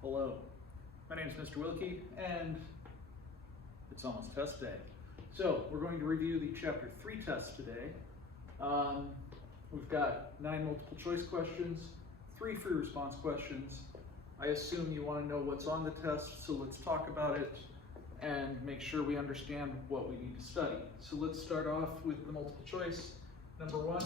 Hello, my name is Mr. Wilke, and it's almost test day. So we're going to review the Chapter 3 test today. We've got 9 multiple choice questions, 3 free response questions. I assume you want to know what's on the test, so let's talk about it and make sure we understand what we need to study. So let's start off with the multiple choice. Number 1.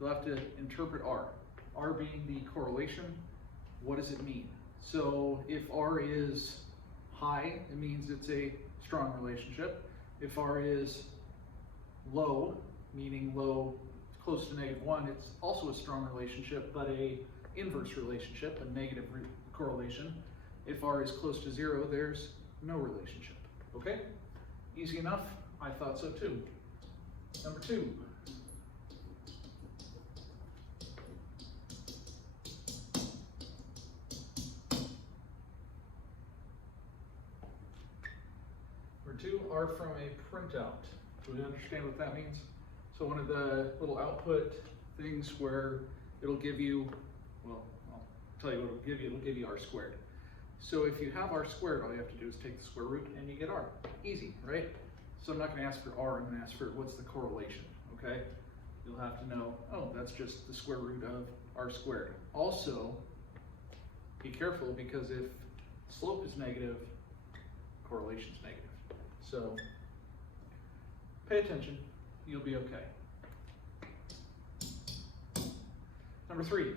You'll have to interpret R. R being the correlation. What does it mean? So if R is high, it means it's a strong relationship. If R is low, meaning low, close to -1, it's also a strong relationship, but a inverse relationship, a negative correlation. If R is close to 0, there's no relationship. Okay? Easy enough? I thought so too. Number 2. R from a printout. Do we understand what that means? So one of the little output things where it'll give you, well, I'll tell you what it'll give you R squared. So if you have R squared, all you have to do is take the square root and you get R. Easy, right? So I'm not going to ask for R, I'm going to ask for what's the correlation, okay? You'll have to know, oh, that's just the square root of R squared. Also, be careful because if slope is negative, correlation is negative. So pay attention, you'll be okay. Number 3.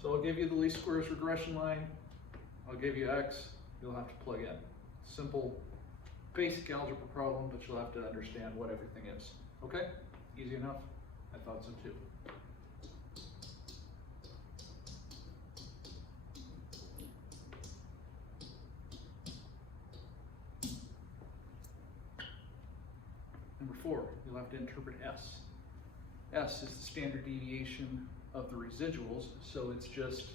So I'll give you the least squares regression line, I'll give you X, you'll have to plug in. Simple, basic algebra problem, but you'll have to understand what everything is. Okay? Easy enough? I thought so too. Number 4, you'll have to interpret S. S is the standard deviation of the residuals, so it's just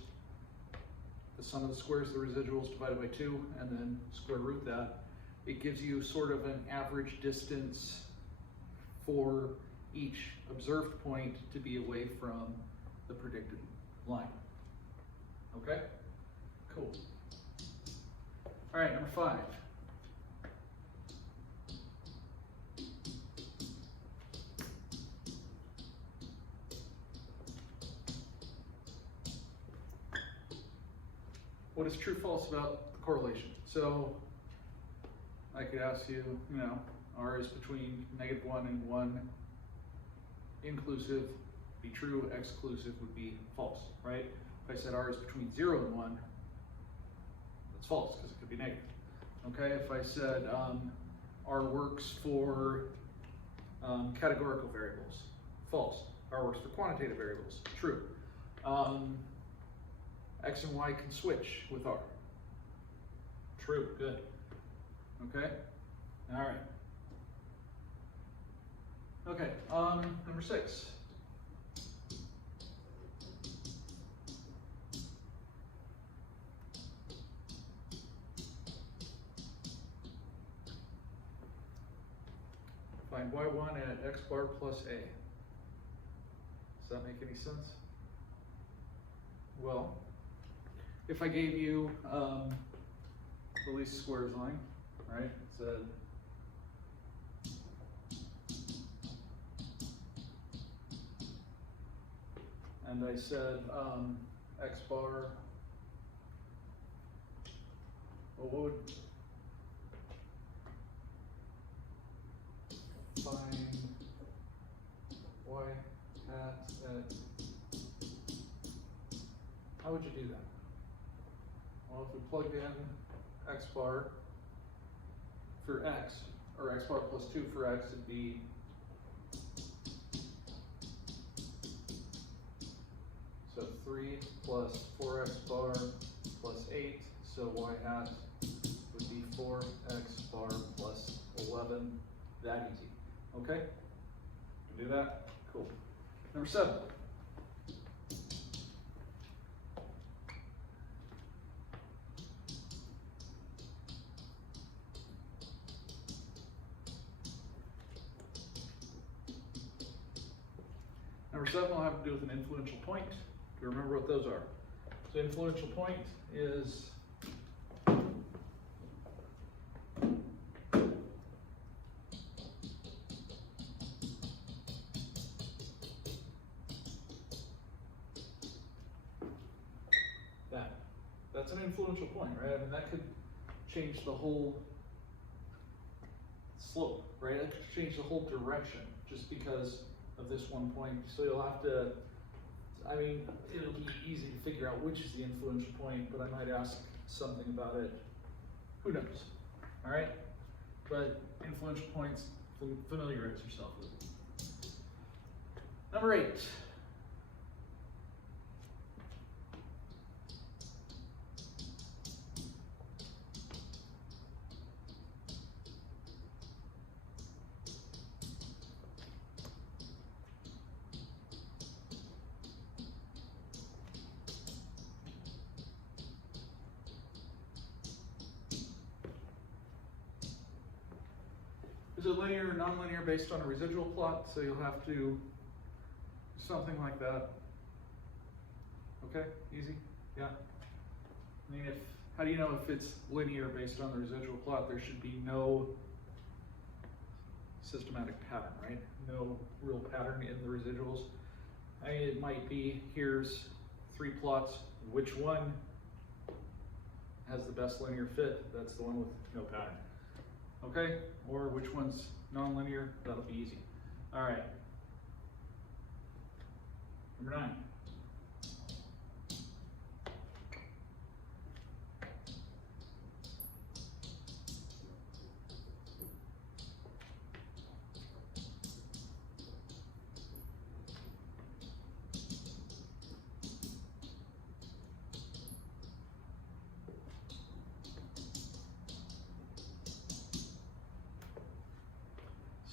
the sum of the squares of the residuals divided by 2 and then square root that. It gives you sort of an average distance for each observed point to be away from the predicted line. Okay? Cool. All right, number 5. What is true false about the correlation? So I could ask you, R is between -1 and 1. Inclusive be true, exclusive would be false, right? If I said R is between 0 and 1, that's false because it could be negative. Okay, if I said R works for categorical variables, false. R works for quantitative variables, true. X and Y can switch with R. True, good. Okay, all right. Okay, number 6. Find y1 at x bar plus a. Does that make any sense? Well, if I gave you the least squares line, right? It said and I said x bar, well, what would find y hat at, how would you do that? Well, if we plugged in x bar for x, or x bar plus 2 for x, it'd be so 3 plus 4x bar plus 8, so y hat would be 4x bar plus 11, that easy. Okay? Do that? Cool. Number 7. Number 7 will have to do with an influential point. Do you remember what those are? So influential point is that. That's an influential point, right? I mean, that could change the whole slope, right? It could change the whole direction just because of this one point. So you'll have to, I mean, it'll be easy to figure out which is the influential point, but I might ask something about it. Who knows? All right? But influential points, familiarize yourself with it. Number 8. Is it linear or nonlinear based on a residual plot? So you'll have to do something like that. Okay, easy? Yeah. I mean, how do you know if it's linear based on the residual plot? There should be no systematic pattern, right? No real pattern in the residuals. I mean, it might be, here's 3 plots, which one has the best linear fit? That's the one with no pattern. Okay, or which one's nonlinear? That'll be easy. All right. Number 9.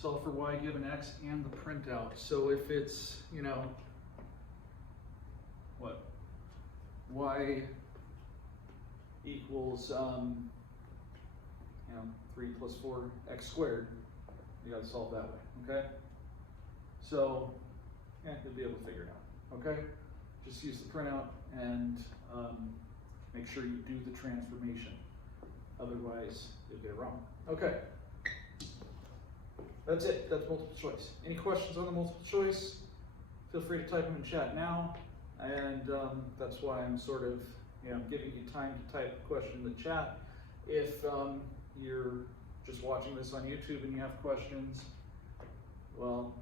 Solve for y given x and the printout. So if it's, you know, what? Y equals, 3 plus 4x squared, you gotta solve that way, okay? So, yeah, you'll be able to figure it out, okay? Just use the printout and make sure you do the transformation. Otherwise, you'll get it wrong. Okay. That's it. That's multiple choice. Any questions on the multiple choice? Feel free to type them in chat now. And that's why I'm sort of, giving you time to type a question in the chat. If you're just watching this on YouTube and you have questions, well,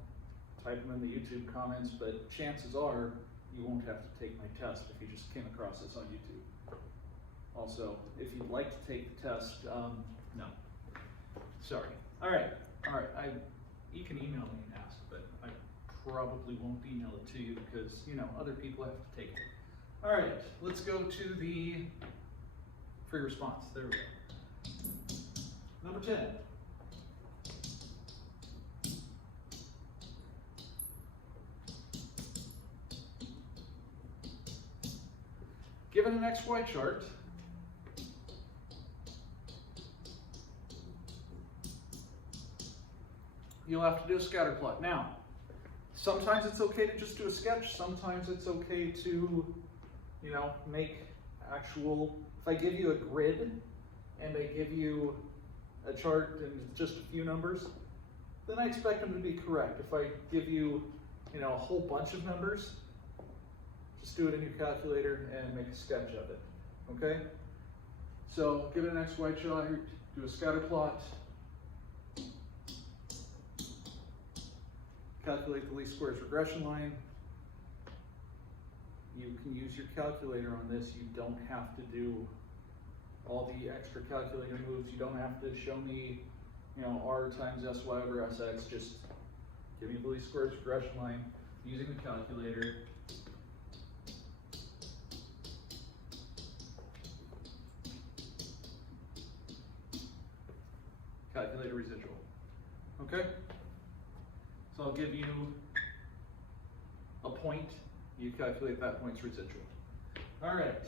type them in the YouTube comments, but chances are you won't have to take my test if you just came across this on YouTube. Also, if you'd like to take the test, no. Sorry. All right. You can email me and ask, but I probably won't email it to you because, other people have to take it. All right, let's go to the free response. There we go. Number 10. Given an XY chart, you'll have to do a scatter plot. Now, sometimes it's okay to just do a sketch. Sometimes it's okay to, make actual, if I give you a grid and I give you a chart and just a few numbers, then I expect them to be correct. If I give you, a whole bunch of numbers, just do it in your calculator and make a sketch of it, okay? So, given an XY chart, do a scatter plot, calculate the least squares regression line. You can use your calculator on this. You don't have to do all the extra calculator moves. You don't have to show me, r times sy over sx. Just give me the least squares regression line using the calculator. Calculate a residual. Okay? So I'll give you a point, you calculate that point's residual. All right,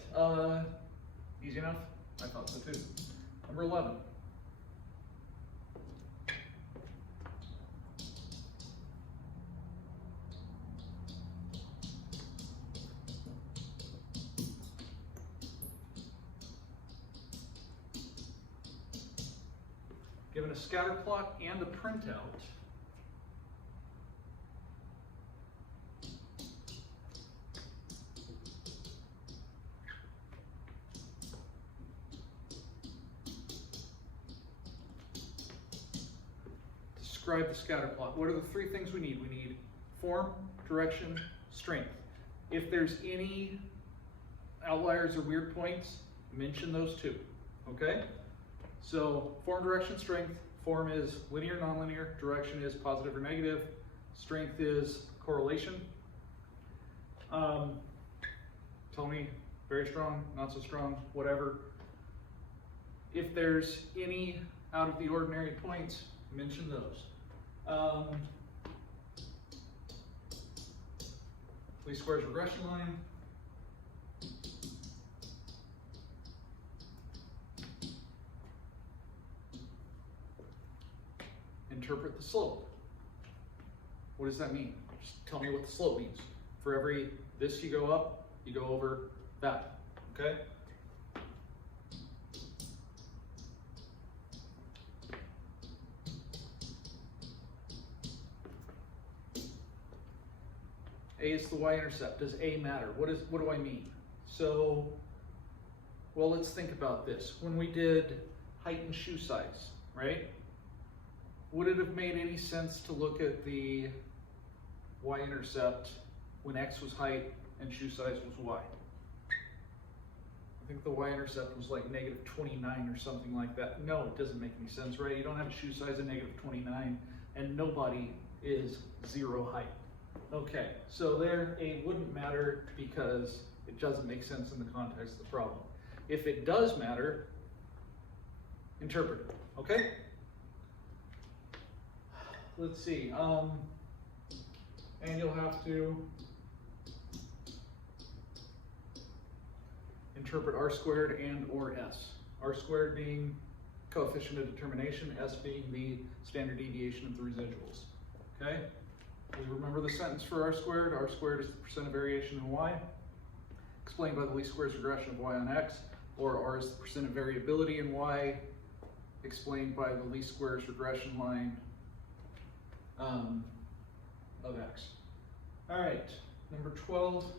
easy enough? I thought so too. Number 11. given a scatter plot and a printout, describe the scatter plot. What are the three things we need? We need form, direction, strength. If there's any outliers or weird points, mention those two, okay? So form, direction, strength. Form is linear, nonlinear. Direction is positive or negative. Strength is correlation. Tell me, very strong, not so strong, whatever. If there's any out of the ordinary points, mention those. Least squares regression line. Interpret the slope. What does that mean? Just tell me what the slope means. For every this you go up, you go over that, okay? A is the y-intercept. Does A matter? What do I mean? So, well, let's think about this. When we did height and shoe size, right? Would it have made any sense to look at the y-intercept when x was height and shoe size was y? I think the y-intercept was like -29 or something like that. No, it doesn't make any sense, right? You don't have a shoe size of -29 and nobody is 0 height. Okay, so there A wouldn't matter because it doesn't make sense in the context of the problem. If it does matter, interpret it, okay? Let's see, and you'll have to interpret R squared and or S. R squared being coefficient of determination, S being the standard deviation of the residuals, okay? We remember the sentence for R squared. R squared is the percent of variation in Y, explained by the least squares regression of Y on X, or R is the percent of variability in Y, explained by the least squares regression line of X. All right, number 12.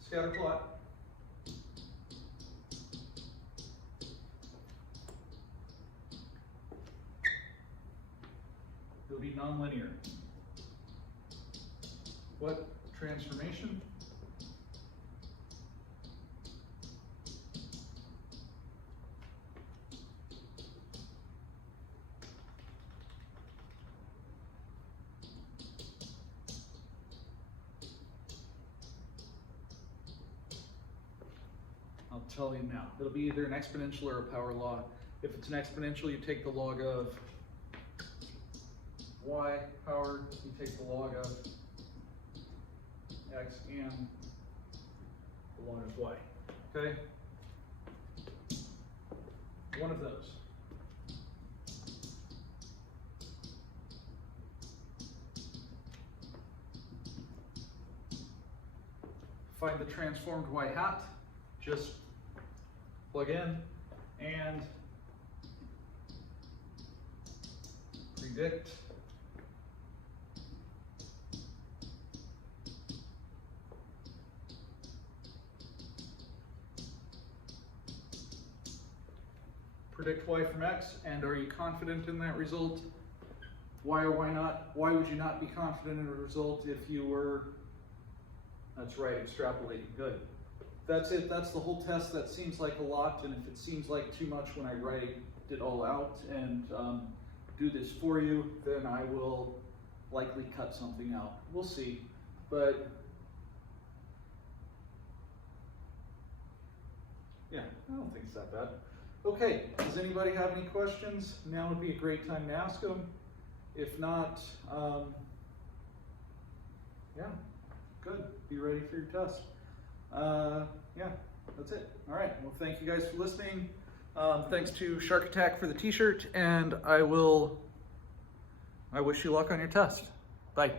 Scatter plot. It'll be nonlinear. What transformation? I'll tell you now. It'll be either an exponential or a power law. If it's an exponential, you take the log of y power, you take the log of x and the log of y, okay? One of those. Find the transformed y hat, just plug in and predict y from x, and are you confident in that result? Why or why not? Why would you not be confident in a result if you were, that's right, extrapolating, good. That's it, that's the whole test. That seems like a lot, and if it seems like too much when I write it all out and do this for you, then I will likely cut something out. We'll see, but yeah, I don't think it's that bad. Okay, does anybody have any questions? Now would be a great time to ask them. If not, yeah, good. Be ready for your test. Yeah, that's it. All right, well, thank you guys for listening. Thanks to Shark Attack for the t-shirt, and I wish you luck on your test. Bye.